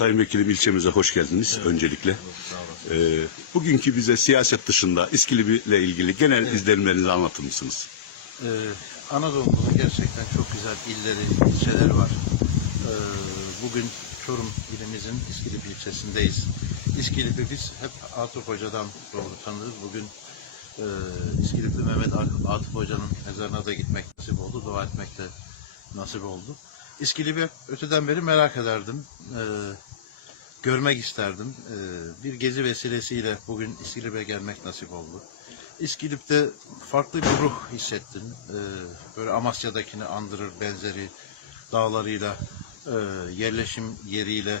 Sayın Vekilim ilçemize hoş geldiniz öncelikle. Ee, bugünkü bize siyaset dışında İskilip'i ile ilgili genel izlenimlerinizi anlatır mısınız? Ee, Anadolu'da gerçekten çok güzel illeri, ilçeleri var. Ee, bugün Çorum ilimizin İskilip ilçesindeyiz. İskilip'i biz hep Atıf Hoca'dan doğru tanırız. Bugün e, İskilipli Mehmet Atıf Hoca'nın mezarına da gitmek nasip oldu, dua etmek de nasip oldu. İskilip'i öteden beri merak ederdim. Ee, görmek isterdim. Ee, bir gezi vesilesiyle bugün İskilip'e gelmek nasip oldu. İskilip'te farklı bir ruh hissettim. Ee, böyle Amasya'dakini andırır benzeri dağlarıyla, e, yerleşim yeriyle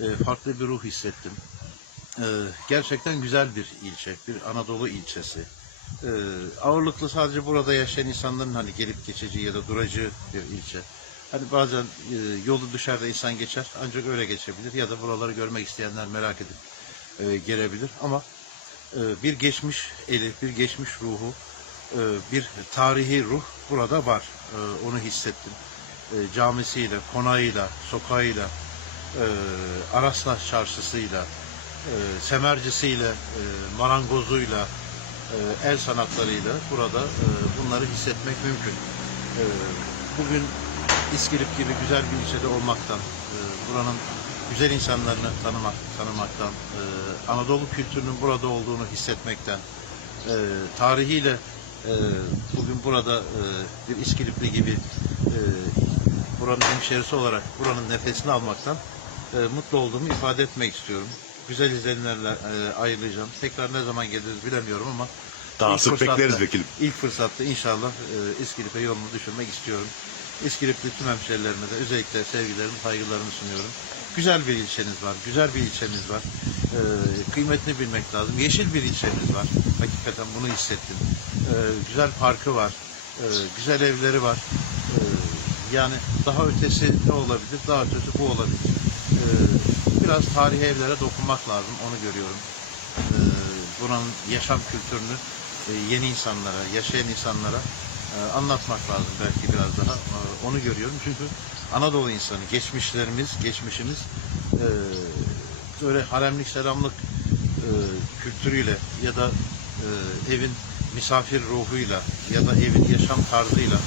e, farklı bir ruh hissettim. Ee, gerçekten güzel bir ilçe, bir Anadolu ilçesi. Ağırlıklı sadece burada yaşayan insanların hani gelip geçici ya da duracağı bir ilçe. Hani bazen e, yolu dışarıda insan geçer ancak öyle geçebilir ya da buraları görmek isteyenler merak edip e, gelebilir ama e, bir geçmiş eli, bir geçmiş ruhu, e, bir tarihi ruh burada var. E, onu hissettim. E, camisiyle, konağıyla, sokağıyla, e, Arasla çarşısıyla, e, semercisiyle, e, marangozuyla, e, el sanatlarıyla burada e, bunları hissetmek mümkün. E, bugün İskilip gibi güzel bir ilçede olmaktan, e, buranın güzel insanlarını tanımak, tanımaktan, e, Anadolu kültürünün burada olduğunu hissetmekten, e, tarihiyle e, bugün burada e, bir İskilipli gibi e, buranın hemşerisi olarak buranın nefesini almaktan e, mutlu olduğumu ifade etmek istiyorum. Güzel izlenimlerle e, ayrılacağım. Tekrar ne zaman geliriz bilemiyorum ama Daha sık bekleriz vekilim. İlk fırsatta inşallah e, İskilip'e yolumu düşürmek istiyorum. İskilipli tüm hemşerilerime de özellikle sevgilerimi, saygılarımı sunuyorum. Güzel bir ilçeniz var, güzel bir ilçemiz var. E, kıymetini bilmek lazım. Yeşil bir ilçemiz var. Hakikaten bunu hissettim. E, güzel parkı var, e, güzel evleri var. E, yani daha ötesi ne olabilir? Daha ötesi bu olabilir. E, biraz tarihi evlere dokunmak lazım, onu görüyorum. E, buranın yaşam kültürünü e, yeni insanlara, yaşayan insanlara anlatmak lazım belki biraz daha. E, onu görüyorum çünkü Anadolu insanı, geçmişlerimiz, geçmişimiz böyle haremlik, selamlık kültürüyle ya da evin misafir ruhuyla ya da evin yaşam tarzıyla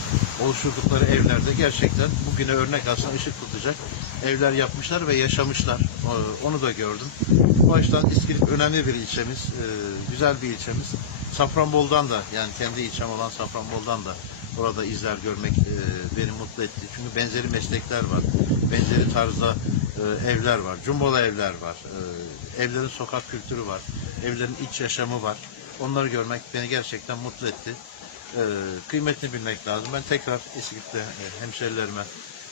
oluşturdukları evlerde gerçekten bugüne örnek aslında ışık tutacak evler yapmışlar ve yaşamışlar. Onu da gördüm. Bu açıdan İskilip önemli bir ilçemiz, güzel bir ilçemiz. Safranbol'dan da yani kendi ilçem olan Safranbol'dan da burada izler görmek e, beni mutlu etti. Çünkü benzeri meslekler var, benzeri tarzda e, evler var, cumbalı evler var, e, evlerin sokak kültürü var, evlerin iç yaşamı var. Onları görmek beni gerçekten mutlu etti. E, kıymetini bilmek lazım. Ben tekrar İskilip'te e, hemşerilerime,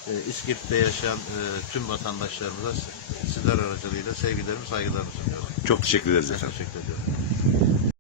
e, İskilip'te yaşayan e, tüm vatandaşlarımıza sizler aracılığıyla sevgilerimi, saygılarımı sunuyorum. Çok teşekkür ederiz efendim. teşekkür ediyorum.